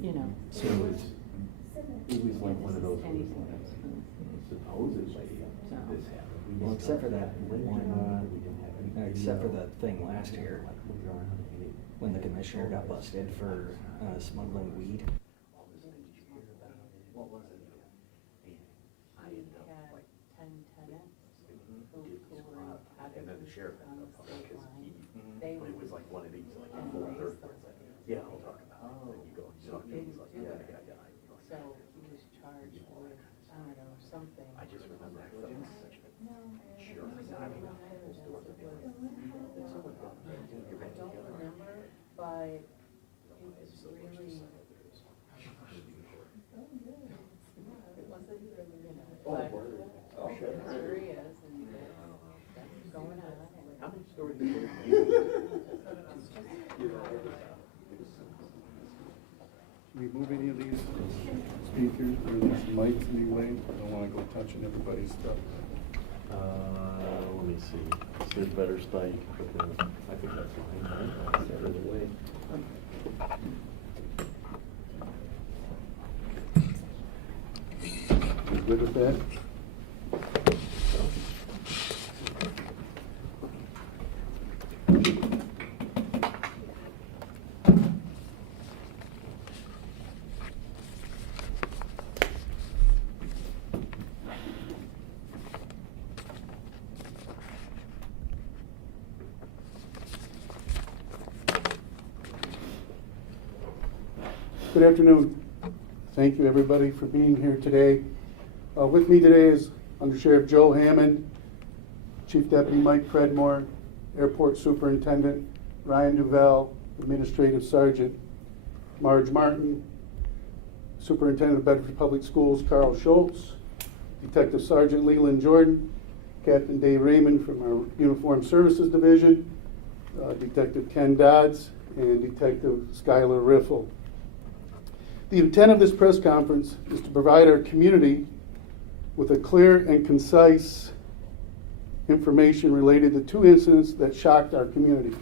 you know. So it was like one of those things, supposedly this happened. Well, except for that one, except for that thing last year, when the commissioner got busted for smuggling weed. What was it? I ended up like 10 tenants who were and then the sheriff ended up coming because they it was like one of these like 4:30. Yeah, I'll talk about it. And you go, you talk to him, he's like, yeah, the guy died. So he was charged with, I don't know, something. I just remember I felt such a No, sure. I don't remember, but it was really, it wasn't, you know, but sure he is, and that's going on. How many stories did you We move any of these speakers or these mics anyway? I don't want to go touching everybody's stuff. let me see. Sid better stay. I think that's fine, right? Set it away. You good with that? Good afternoon. Thank you, everybody, for being here today. With me today is Under Sheriff Joe Hammond, Chief Deputy Mike Credmore, Airport Superintendent Ryan Duval, Administrative Sergeant Marge Martin, Superintendent of Bedford Public Schools Carl Schultz, Detective Sergeant Leland Jordan, Captain Dave Raymond from our Uniformed Services Division, Detective Ken Dodds, and Detective Skylar Riffle. The intent of this press conference is to provide our community with a clear and concise information related to two incidents that shocked our community.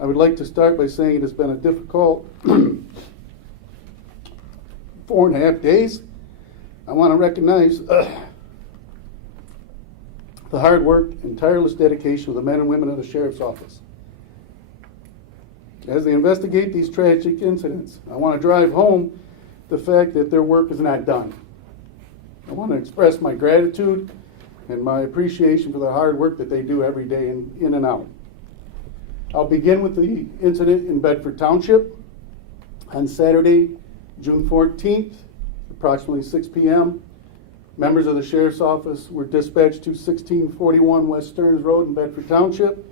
I would like to start by saying it has been a difficult 4.5 days. I want to recognize the hard work and tireless dedication of the men and women of the Sheriff's Office. As they investigate these tragic incidents, I want to drive home the fact that their work is not done. I want to express my gratitude and my appreciation for the hard work that they do every day in and out. I'll begin with the incident in Bedford Township on Saturday, June 14th, approximately 6 p.m. Members of the Sheriff's Office were dispatched to 1641 West Stearns Road in Bedford Township,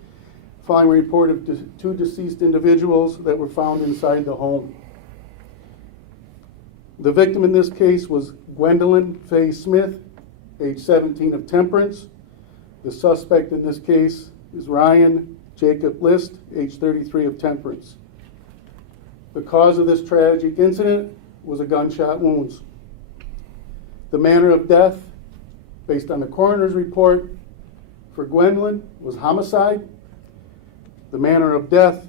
following a report of two deceased individuals that were found inside the home. The victim in this case was Gwendolyn Faye Smith, age 17, of Temperance. The suspect in this case is Ryan Jacob List, age 33, of Temperance. The cause of this tragic incident was a gunshot wounds. The manner of death, based on the coroner's report for Gwendolyn, was homicide. The manner of death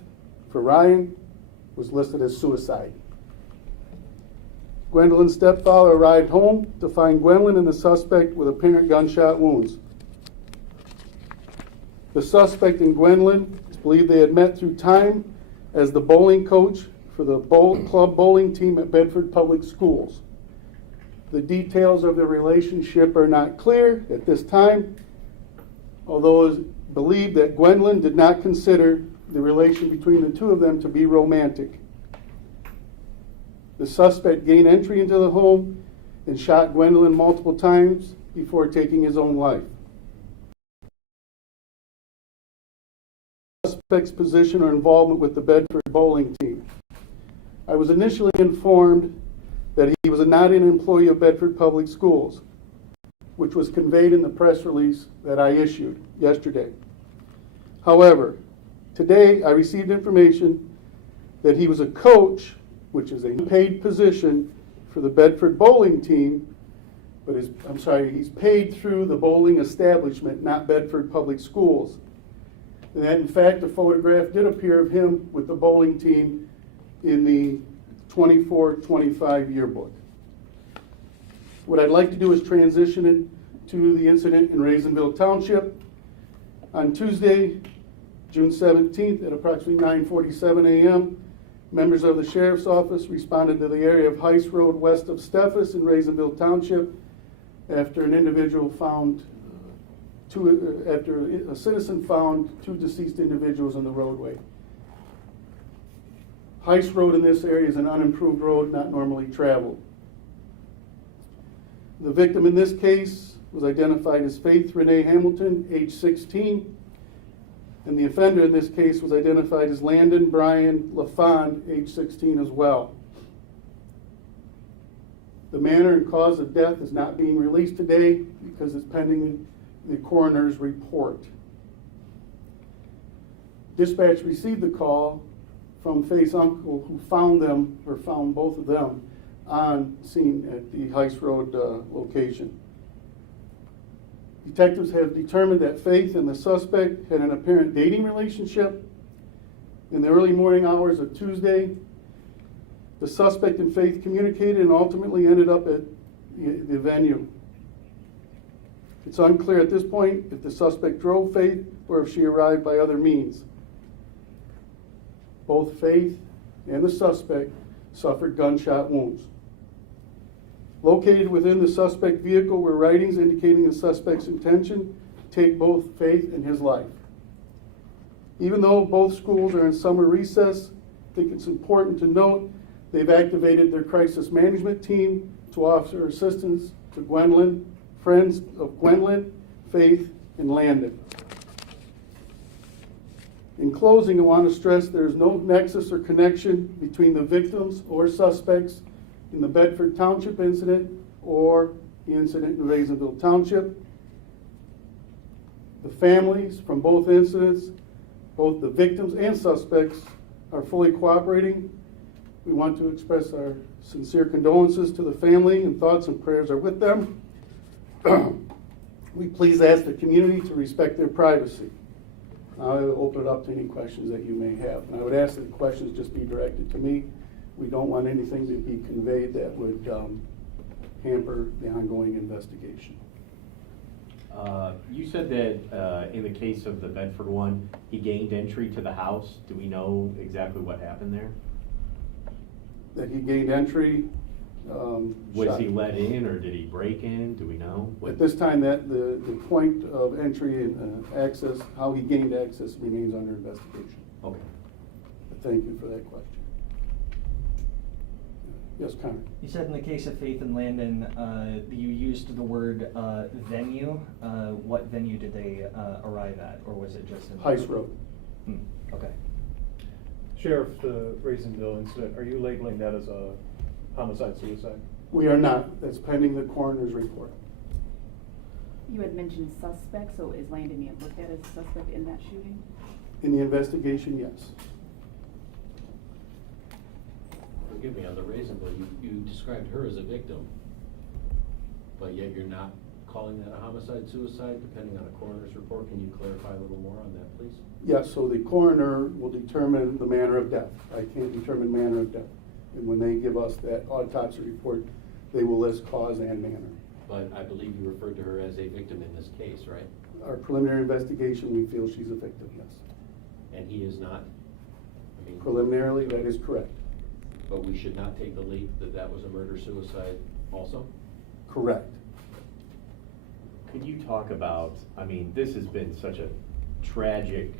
for Ryan was listed as suicide. Gwendolyn's stepfather arrived home to find Gwendolyn and the suspect with apparent gunshot wounds. The suspect and Gwendolyn believed they had met through time as the bowling coach for the club bowling team at Bedford Public Schools. The details of their relationship are not clear at this time, although it is believed that Gwendolyn did not consider the relation between the two of them to be romantic. The suspect gained entry into the home and shot Gwendolyn multiple times before taking his own life. The suspect's position or involvement with the Bedford bowling team. I was initially informed that he was not an employee of Bedford Public Schools, which was conveyed in the press release that I issued yesterday. However, today I received information that he was a coach, which is a paid position for the Bedford bowling team, but he's paid through the bowling establishment, not Bedford Public Schools. And that, in fact, a photograph did appear of him with the bowling team in the 24-25 yearbook. What I'd like to do is transition it to the incident in Raisinville Township. On Tuesday, June 17th at approximately 9:47 a.m., members of the Sheriff's Office responded to the area of Heiss Road west of Steffes in Raisinville Township after after a citizen found two deceased individuals on the roadway. Heiss Road in this area is an unimproved road not normally traveled. The victim in this case was identified as Faith Renee Hamilton, age 16, and the offender in this case was identified as Landon Brian LaFond, age 16 as well. The manner and cause of death is not being released today because it's pending the coroner's report. Dispatch received the call from Faith's uncle who found both of them on scene at the Heiss Road location. Detectives have determined that Faith and the suspect had an apparent dating relationship. In the early morning hours of Tuesday, the suspect and Faith communicated and ultimately ended up at the venue. It's unclear at this point if the suspect drove Faith or if she arrived by other means. Both Faith and the suspect suffered gunshot wounds. Located within the suspect vehicle were writings indicating the suspect's intention to take both Faith and his life. Even though both schools are in summer recess, I think it's important to note they've activated their crisis management team to offer assistance to Gwendolyn, friends of Gwendolyn, Faith, and Landon. In closing, I want to stress there is no nexus or connection between the victims or suspects in the Bedford Township incident or the incident in Raisinville Township. The families from both incidents, both the victims and suspects, are fully cooperating. We want to express our sincere condolences to the family, and thoughts and prayers are with them. We please ask the community to respect their privacy. I will open it up to any questions that you may have. And I would ask that the questions just be directed to me. We don't want anything to be conveyed that would hamper the ongoing investigation. You said that in the case of the Bedford one, he gained entry to the house. Do we know exactly what happened there? That he gained entry. Was he let in or did he break in? Do we know? At this time, that the point of entry and access, how he gained access, remains under investigation. Okay. But thank you for that question. Yes, Connor. You said in the case of Faith and Landon, you used the word venue. What venue did they arrive at, or was it just in Heiss Road. Okay. Sheriff, the Raisinville incident, are you labeling that as a homicide-suicide? We are not. That's pending the coroner's report. You had mentioned suspect, so is Landon being looked at as a suspect in that shooting? In the investigation, yes. Forgive me, on the Raisinville, you described her as a victim, but yet you're not calling that a homicide-suicide, depending on a coroner's report. Can you clarify a little more on that, please? Yes, so the coroner will determine the manner of death. I can't determine manner of death. And when they give us that autopsy report, they will list cause and manner. But I believe you referred to her as a victim in this case, right? Our preliminary investigation, we feel she's a victim, yes. And he is not? I mean, Preliminarily, that is correct. but we should not take the leap that that was a murder-suicide also? Correct. Could you talk about, I mean, this has been such a tragic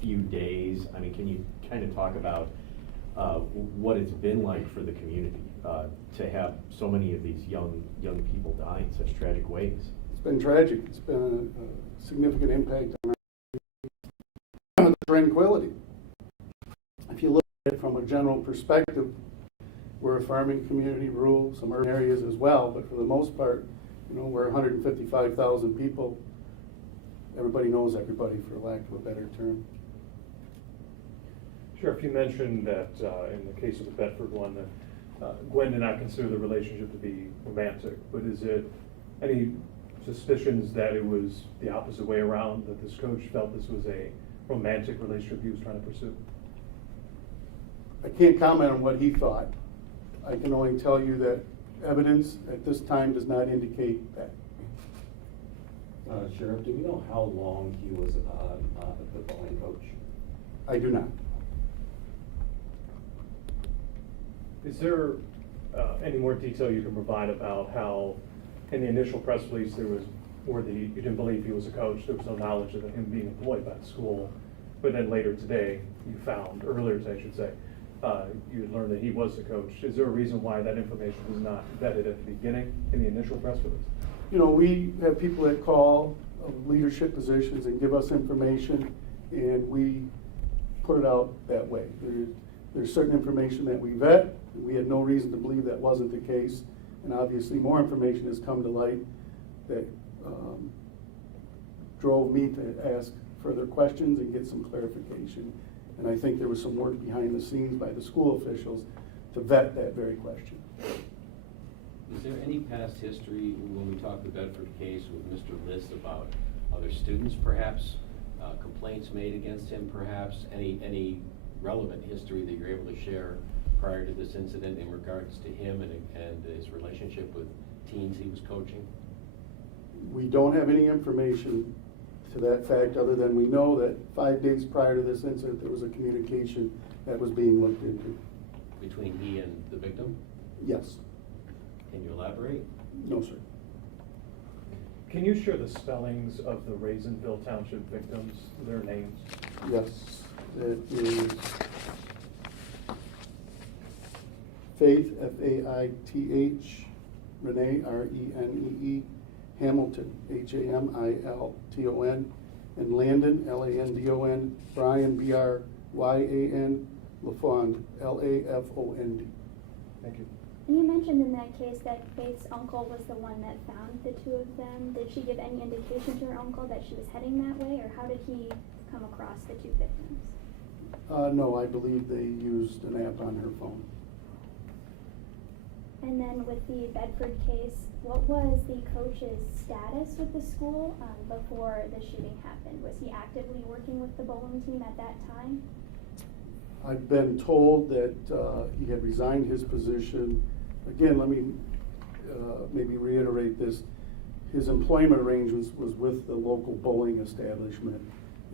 few days. I mean, can you kind of talk about what it's been like for the community to have so many of these young people die in such tragic ways? It's been tragic. It's been a significant impact on our tranquility. If you look at it from a general perspective, we're a farming community, rural, some urban areas as well, but for the most part, you know, we're 155,000 people. Everybody knows everybody, for lack of a better term. Sheriff, you mentioned that in the case of the Bedford one, that Gwen did not consider the relationship to be romantic, but is it any suspicions that it was the opposite way around, that this coach felt this was a romantic relationship he was trying to pursue? I can't comment on what he thought. I can only tell you that evidence at this time does not indicate that. Sheriff, do we know how long he was the bowling coach? I do not. Is there any more detail you can provide about how, in the initial press release, there was, you didn't believe he was a coach, there was no knowledge of him being employed by the school, but then later today, earlier today I should say, you had learned that he was the coach. Is there a reason why that information was not vetted at the beginning, in the initial press release? You know, we have people that call leadership positions and give us information, and we put it out that way. There's certain information that we vet, and we had no reason to believe that wasn't the case, and obviously more information has come to light that drove me to ask further questions and get some clarification. And I think there was some work behind the scenes by the school officials to vet that very question. Is there any past history, when we talk the Bedford case with Mr. List, about other students perhaps, complaints made against him perhaps, any relevant history that you're able to share prior to this incident in regards to him and his relationship with teens he was coaching? We don't have any information to that fact, other than we know that 5 days prior to this incident, there was a communication that was being looked into. Between he and the victim? Yes. Can you elaborate? No, sir. Can you share the spellings of the Raisinville Township victims, their names? Yes. It is Faith, F-A-I-T-H, Renee, R-E-N-E-E, Hamilton, H-A-M-I-L-T-O-N, and Landon, L-A-N-D-O-N, Brian, B-R-Y-A-N, LaFond, L-A-F-O-N-D. Thank you. And you mentioned in that case that Faith's uncle was the one that found the two of them. Did she give any indication to her uncle that she was heading that way, or how did he come across the two victims? No, I believe they used an app on her phone. And then with the Bedford case, what was the coach's status with the school before the shooting happened? Was he actively working with the bowling team at that time? I've been told that he had resigned his position. Again, let me maybe reiterate this. His employment arrangements was with the local bowling establishment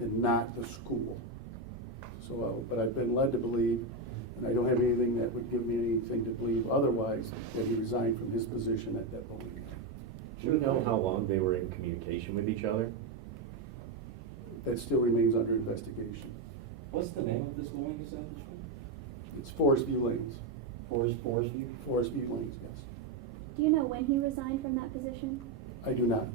and not the school. So, but I've been led to believe, and I don't have anything that would give me anything to believe otherwise, that he resigned from his position at that bowling. Do you know how long they were in communication with each other? That still remains under investigation. What's the name of this bowling establishment? It's Forest View Lanes. Forest View? Forest View Lanes, yes. Do you know when he resigned from that position? I do not.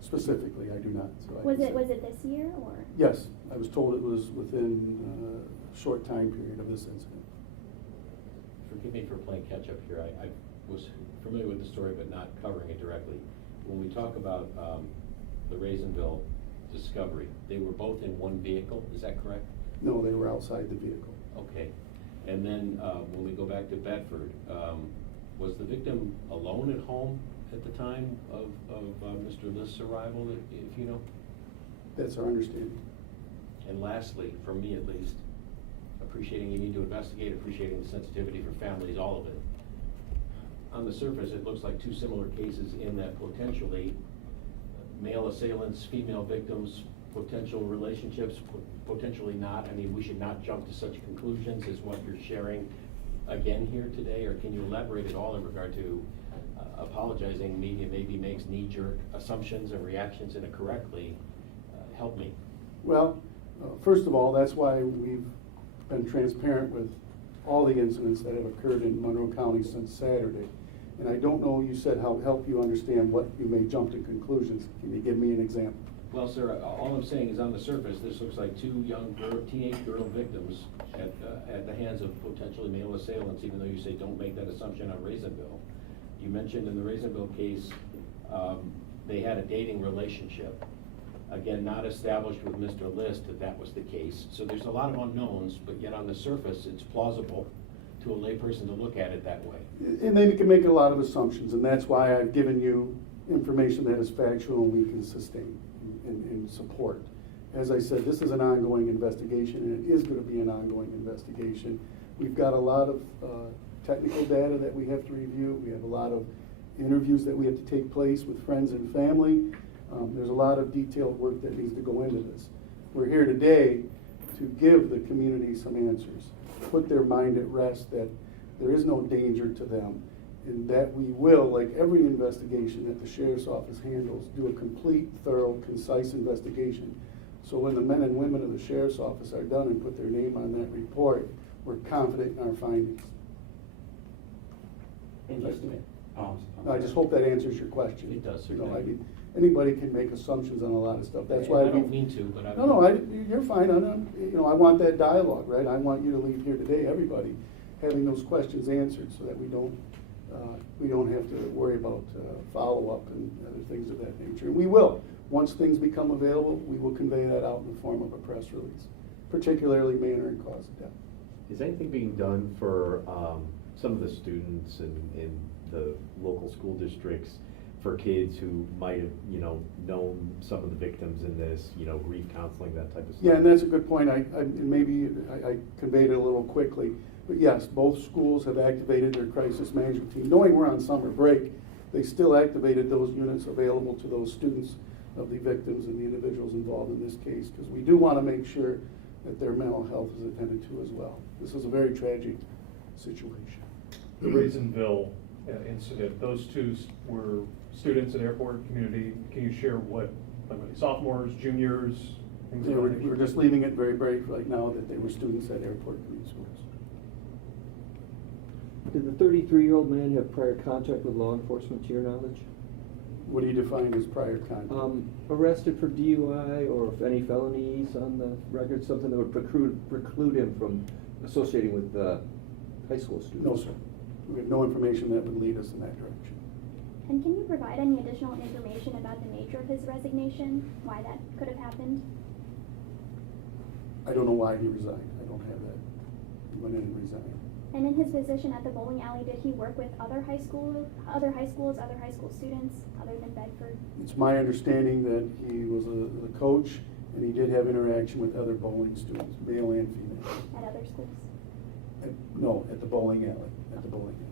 Specifically, I do not. So I Was can it say- this year or? Yes, I was told it was within a short time period of this incident. Forgive me for playing catch-up here. I was familiar with the story, but not covering it directly. When we talk about the Raisinville discovery, they were both in one vehicle, is that correct? No, they were outside the vehicle. Okay. And then when we go back to Bedford, was the victim alone at home at the time of Mr. List's arrival, if you know? That's our understanding. And lastly, for me at least, appreciating you need to investigate, appreciating the sensitivity for families, all of it. On the surface, it looks like two similar cases in that potentially male assailants, female victims, potential relationships, potentially not. I mean, we should not jump to such conclusions as what you're sharing again here today, or can you elaborate at all in regard to apologizing? Media maybe makes knee-jerk assumptions and reactions incorrectly. Help me. Well, first of all, that's why we've been transparent with all the incidents that have occurred in Monroe County since Saturday. And I don't know, you said how help you understand what you may jump to conclusions. Can you give me an example? Well, sir, all I'm saying is on the surface, this looks like two young teenage girl victims at the hands of potentially male assailants, even though you say don't make that assumption on Raisinville. You mentioned in the Raisinville case, they had a dating relationship. Again, not established with Mr. List that was the case. So there's a lot of unknowns, but yet on the surface, it's plausible to a layperson to look at it that way. And they can make a lot of assumptions, and that's why I've given you information that is factual and we can sustain and support. As I said, this is an ongoing investigation, and it is going to be an ongoing investigation. We've got a lot of technical data that we have to review. We have a lot of interviews that we have to take place with friends and family. There's a lot of detailed work that needs to go into this. We're here today to give the community some answers, put their mind at rest that there is no danger to them, and that we will, like every investigation that the sheriff's office handles, do a complete, thorough, concise investigation. So when the men and women of the sheriff's office are done and put their name on that report, we're confident in our findings. And just, I just hope that answers your question. It does, sir. You know, I Thank you. mean, anybody can make assumptions on a lot of stuff. That's why I don't we. mean to, but I. No, you're fine. You know, I want that dialogue, right? I want you to leave here today, everybody, having those questions answered so that we don't have to worry about follow-up and other things of that nature. And we will. Once things become available, we will convey that out in the form of a press release, particularly manner and cause of death. Is anything being done for some of the students in the local school districts for kids who might have, known some of the victims in this, grief counseling, that type of stuff? Yeah, and that's a good point. I conveyed it a little quickly. But yes, both schools have activated their crisis management team. Knowing we're on summer break, they still activated those units available to those students of the victims and the individuals involved in this case, because we do want to make sure that their mental health is attended to as well. This is a very tragic situation. The Raisinville incident, those two were students at Airport Community. Can you share what, sophomores, juniors? Things of that nature? We're just leaving it very brief right now that they were students at Airport Community Schools. Did the 33-year-old man have prior contact with law enforcement, to your knowledge? What do you define as prior contact? Arrested for DUI or if any felonies on the record, something that would preclude him from associating with high school students? No, sir. We have no information that would lead us in that direction. And can you provide any additional information about the nature of his resignation, why that could have happened? I don't know why he resigned. I don't have that. He went in and resigned. And in his position at the bowling alley, did he work with other high school students, other than Bedford? It's my understanding that he was a coach, and he did have interaction with other bowling students, male and female. At other schools? No, at the bowling alley. At the bowling alley.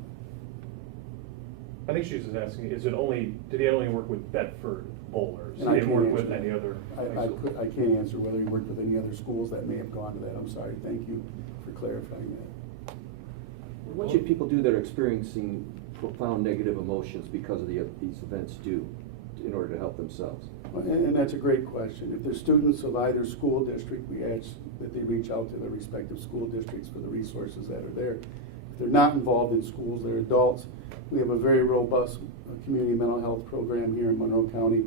I think she's just asking, did he only work with Bedford bowlers? He And I didn't can't work with answer any that. other high school? I can't answer whether he worked with any other schools that may have gone to that. I'm sorry. Thank you for clarifying that. What should people do that are experiencing profound negative emotions because of these events do in order to help themselves? And that's a great question. If they're students of either school district, we ask that they reach out to their respective school districts for the resources that are there. If they're not involved in schools, they're adults, we have a very robust community mental health program here in Monroe County.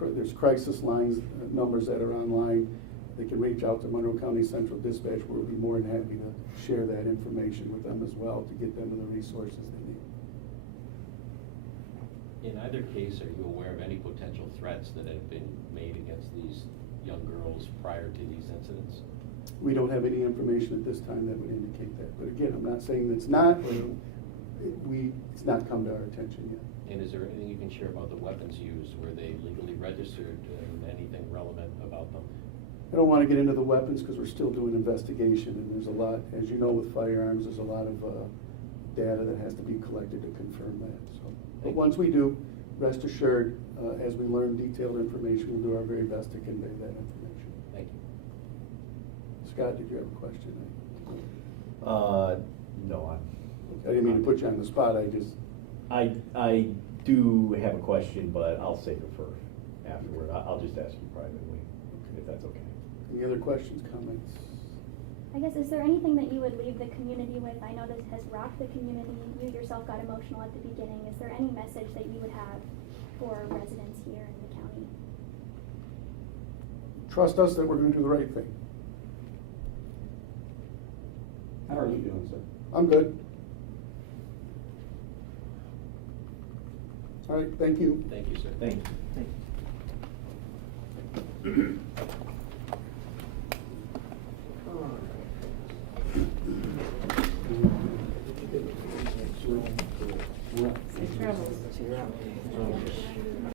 There's crisis lines, numbers that are online. They can reach out to Monroe County Central Dispatch. We'll be more than happy to share that information with them as well to get them to the resources they need. In either case, are you aware of any potential threats that have been made against these young girls prior to these incidents? We don't have any information at this time that would indicate that. But again, I'm not saying it's not, but it's not come to our attention yet. And is there anything you can share about the weapons used? Were they legally registered and anything relevant about them? I don't want to get into the weapons because we're still doing investigation, and there's a lot, as you know, with firearms, there's a lot of data that has to be collected to confirm that. So, but once we do, rest assured, as we learn detailed information, we'll do our very best to convey that information. Thank you. Scott, did you have a question? No, I didn't mean to put you on the spot. I do have a question, but I'll save it for afterward. I'll just ask you privately, if that's okay. Any other questions, comments? I guess, is there anything that you would leave the community with? I know this has rocked the community. You yourself got emotional at the beginning. Is there any message that you would have for residents here in the county? Trust us that we're going to do the right thing. How are you doing, sir? I'm good. All right, thank you. Thank you, sir. Thank you.